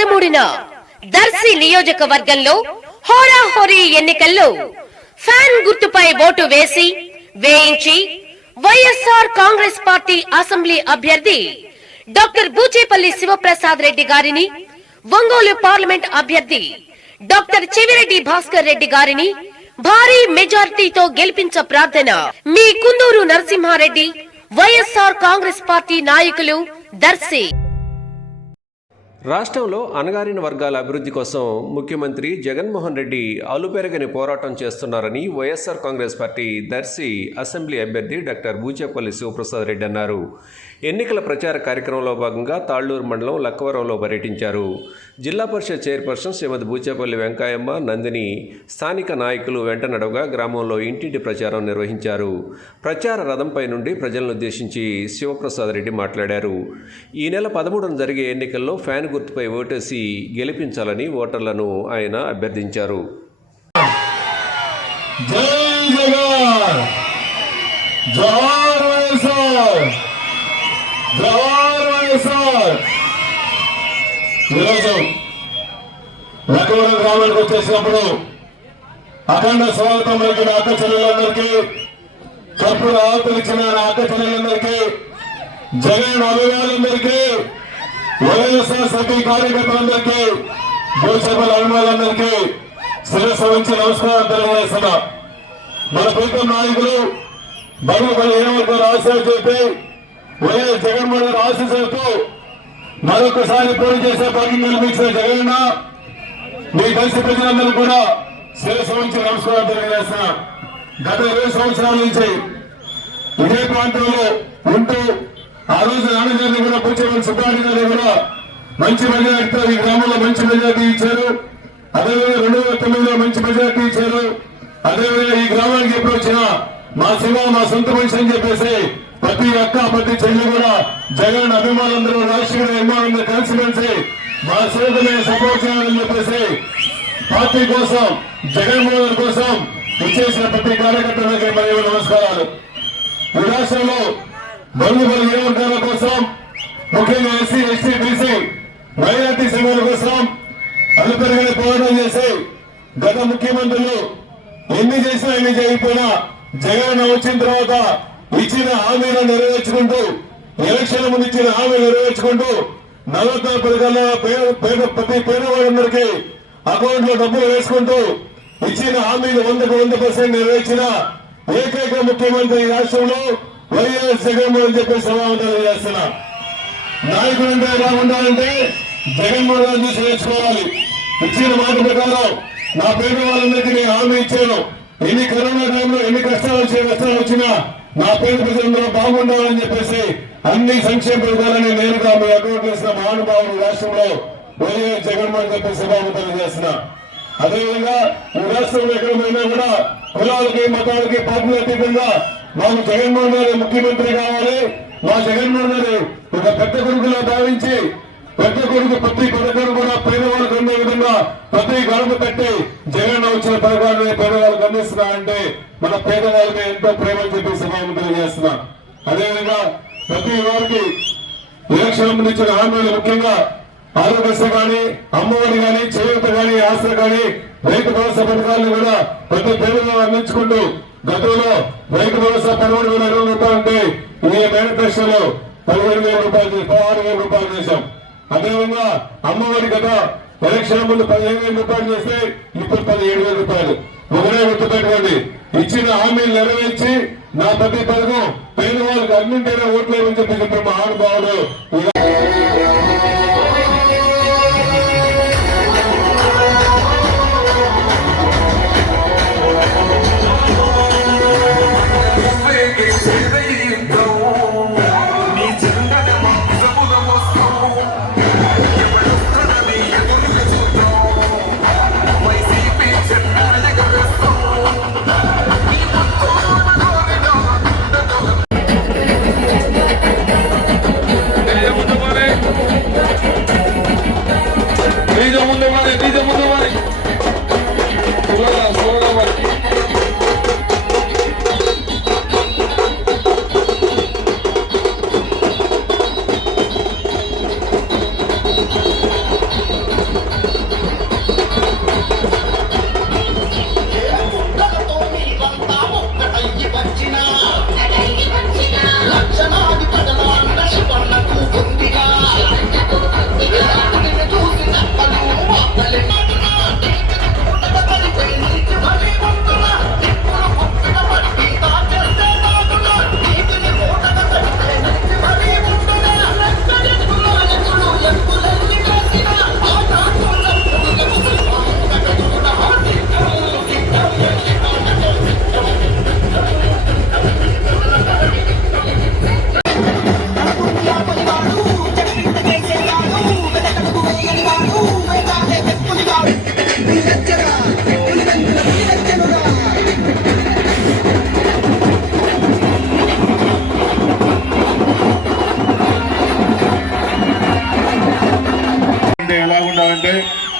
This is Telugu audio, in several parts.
పదమూడున దర్శి నియోజకవర్గంలో హోరాహోరీ ఎన్నికల్లో ఫ్యాన్ గుర్తుపై ఓటు వేసి వేయించి వైఎస్ఆర్ కాంగ్రెస్ పార్టీ అసెంబ్లీ అభ్యర్థి డాక్టర్ బూచేపల్లి శివప్రసాద్ రెడ్డి గారిని ఒంగోలు పార్లమెంట్ అభ్యర్థి డాక్టర్ చెవిరెడ్డి భాస్కర్ రెడ్డి గారిని భారీ మెజార్టీతో గెలిపించ ప్రార్థన మీ కుందూరు నరసింహారెడ్డి వైఎస్ఆర్ కాంగ్రెస్ పార్టీ నాయకులు దర్శి. రాష్ట్రంలో అణగారిన వర్గాల అభివృద్ధి కోసం ముఖ్యమంత్రి జగన్మోహన్ రెడ్డి అలుపెరగని పోరాటం చేస్తున్నారని YSR Congress party Darsi assembly అభ్యర్థి డాక్టర్ బూచేపల్లి శివప్రసాద్ రెడ్డి అన్నారు. ఎన్నికల ప్రచార కార్యక్రమంలో భాగంగా తాళ్ళూరు మండలం లక్కవరంలో పర్యటించారు. జిల్లా పరిషత్ చైర్పర్సన్ శ్రీమతి బూచేపల్లి వెంకాయమ్మ నందిని స్థానిక నాయకులు వెంట నడవగా గ్రామంలో ఇంటింటి ప్రచారం నిర్వహించారు. ప్రచార రథంపై నుండి ప్రజలను ఉద్దేశించి శివప్రసాద్ రెడ్డి మాట్లాడారు. ఈ నెల పదమూడున జరిగే ఎన్నికల్లో ఫ్యాన్ గుర్తుపై ఓటేసి గెలిపించాలని ఓటర్లను ఆయన అభ్యర్థించారు. జై జగన్! జై వైఎస్ఆర్! ఈరోజు లక్కవరం గ్రామానికి వచ్చేసినప్పుడు అఖండ స్వాగతం పలికిన అక్క చెల్లెలందరికీ కప్పుడు ఆహుతులు ఇచ్చిన అక్క చెల్లెలందరికీ జగన్ అభిమానులందరికీ వైఎస్ఆర్ సభ్య కార్యకర్తలందరికీ భూచేపల అభిమానులందరికీ శిరస్సు ఉంచి నమస్కారం తెలియజేస్తున్నా. మన ప్రభుత్వ నాయకులు బడుగు బలి ఏమంటారు ఆశలు చెప్పి వైఎస్ జగన్మోహన్ రెడ్డి ఆశీస్సులతో మరొకసారి పోటీ చేసే భాగ్యం కల్పించిన జగన్ మీ కలిసి ప్రజలందరూ కూడా శిరస్సు నుంచి నమస్కారం తెలియజేస్తున్నా. గత ఇరవై సంవత్సరాల నుంచి ఇదే ప్రాంతంలో ఉంటూ ఆ రోజు నాన్నగారిని కూడా పూచేవాళ్ళ సుబ్బారెడ్డి గారిని కూడా మంచి మెజార్టీతో ఈ గ్రామంలో మంచి మెజార్టీ ఇచ్చారు. అదేవిధంగా రెండు వేల తొమ్మిదిలో మంచి మెజార్టీ ఇచ్చారు. అదేవిధంగా ఈ గ్రామానికి ఎప్పుడు వచ్చినా మా శివ మా సొంత మనిషి అని చెప్పేసి ప్రతి అక్క ప్రతి చెల్లి కూడా జగన్ అభిమానులందరూ రాష్ట్రీయ అభిమానులందరూ కలిసిమెలిసి మా సోదరుని సపోర్ట్ చేయాలని చెప్పేసి పార్టీ కోసం జగన్మోహన్ కోసం విచ్చేసిన ప్రతి కార్యకర్తలకి మరియు నమస్కారాలు. ఈ రాష్ట్రంలో బరువు బలు నియోజకవర్గాల కోసం ముఖ్యంగా ఎస్సీ ఎస్టీ బీసీ మైనార్టీ సంఘాల కోసం అల్లుపెరగని పోరాటం చేసి గత ముఖ్యమంత్రులు ఎన్ని చేసినా ఎన్ని చేయకపోయినా జగన్ వచ్చిన తర్వాత ఇచ్చిన హామీలు నెరవేర్చుకుంటూ ఎలక్షన్ ముందు ఇచ్చిన హామీ నెరవేర్చుకుంటూ నలభై పథకాల పేద పేద ప్రతి పేదవాళ్ళందరికీ అకౌంట్లో డబ్బులు వేసుకుంటూ ఇచ్చిన హామీలు వందకు వంద పర్సెంట్ నెరవేర్చిన ఏకైక ముఖ్యమంత్రి ఈ రాష్ట్రంలో వైఎస్ జగన్మోహన్ చెప్పి సమావేశాలు చేస్తున్నా. నాయకుడు అంటే ఎలా ఉండాలంటే జగన్మోహన్ రాజు చూసి నేర్చుకోవాలి. ఇచ్చిన మాట ప్రకారం నా పేద వాళ్ళందరికీ నేను హామీ ఇచ్చాను. ఎన్ని కరోనా టైంలో ఎన్ని కష్టాలు వచ్చి కష్టాలు వచ్చినా నా పేరు ప్రజలందరూ బాగుండాలని చెప్పేసి అన్ని సంక్షేమ పథకాలని నేరుగా మీ అకౌంట్ చేసిన మహానుభావులు రాష్ట్రంలో వైఎస్ జగన్మోహన్ చెప్పి సభాముఖం చేస్తున్నా అదేవిధంగా ఈ రాష్ట్రంలో ఎక్కడ పోయినా కూడా కులాలకి మతాలకి పార్టీలు అతీతంగా మాకు జగన్మోహన్ గారు ముఖ్యమంత్రి కావాలి. మా జగన్మోహన్ గారు ఒక పెద్ద కొడుకులా భావించి పెద్ద కొడుకు ప్రతి పథకాలు కూడా పేదవాళ్ళకు అందే విధంగా ప్రతి గడప పెట్టి జగన్ వచ్చిన పథకాన్ని పేదవాళ్ళకు అందిస్తున్నా అంటే మన పేదవాళ్ళ మీద ఎంతో ప్రేమ చెప్పి తెలియజేస్తున్నాను అదేవిధంగా ప్రతి వారికి ఎలక్షన్ ముందు ఇచ్చిన హామీలు ముఖ్యంగా ఆరోగ్యశ్రీ కానీ అమ్మఒడి కానీ చేయూత కానీ ఆస్తులు కానీ రైతు భరోసా పథకాలను కూడా ప్రతి పేదలు అందించుకుంటూ గతంలో రైతు భరోసా పదమూడు వేల ఇరవై రూపాయలు ఉంటే ఈ మేనిఫెస్టోలో పదిహేడు వేల రూపాయలు పదహారు వేల రూపాయలు చేశాం. అదేవిధంగా అమ్మఒడి గత ఎలక్షన్ ముందు పదిహేను వేల రూపాయలు చేస్తే ఇప్పుడు పదిహేడు వేల రూపాయలు. ఒకరే గుర్తుపెట్టుకోండి. ఇచ్చిన హామీలు నెరవేర్చి నా ప్రతి పదకు పేదవాళ్ళకి అన్నింటినీ ఓట్లేమని చెప్పి చెప్పిన మహానుభావుడు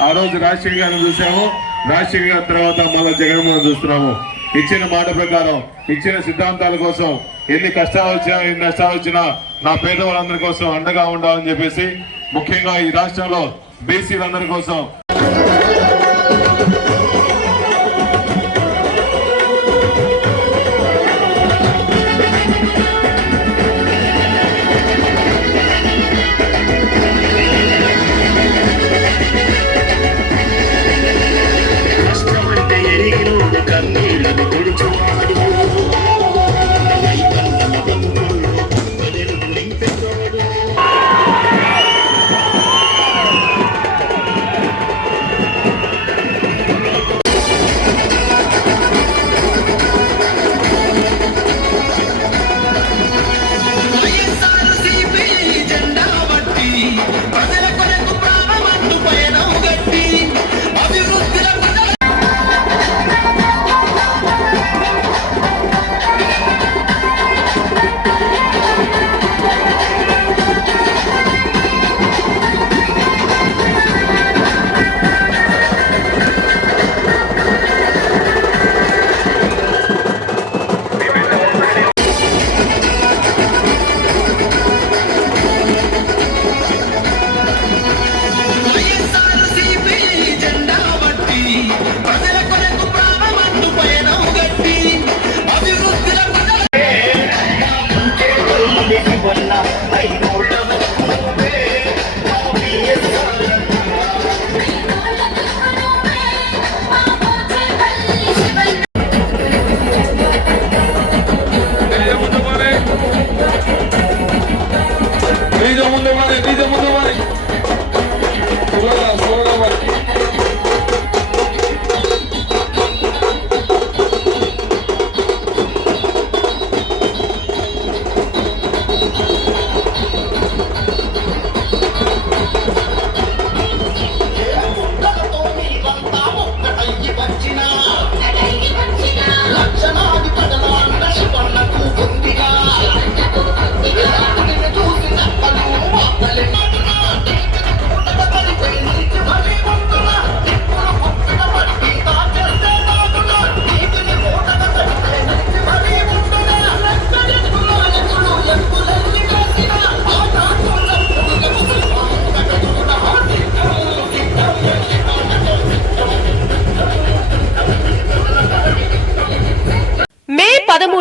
ఆ రోజు రాజశేఖర్ గారిని చూసాము రాజశేఖర్ గారి తర్వాత మళ్ళీ జగన్మోహన్ చూస్తున్నాము. ఇచ్చిన మాట ప్రకారం ఇచ్చిన సిద్ధాంతాల కోసం ఎన్ని కష్టాలు వచ్చినా ఎన్ని నష్టాలు వచ్చినా నా పేదవాళ్ళందరి కోసం అండగా ఉండాలని చెప్పేసి ముఖ్యంగా ఈ రాష్ట్రంలో బీసీలందరి కోసం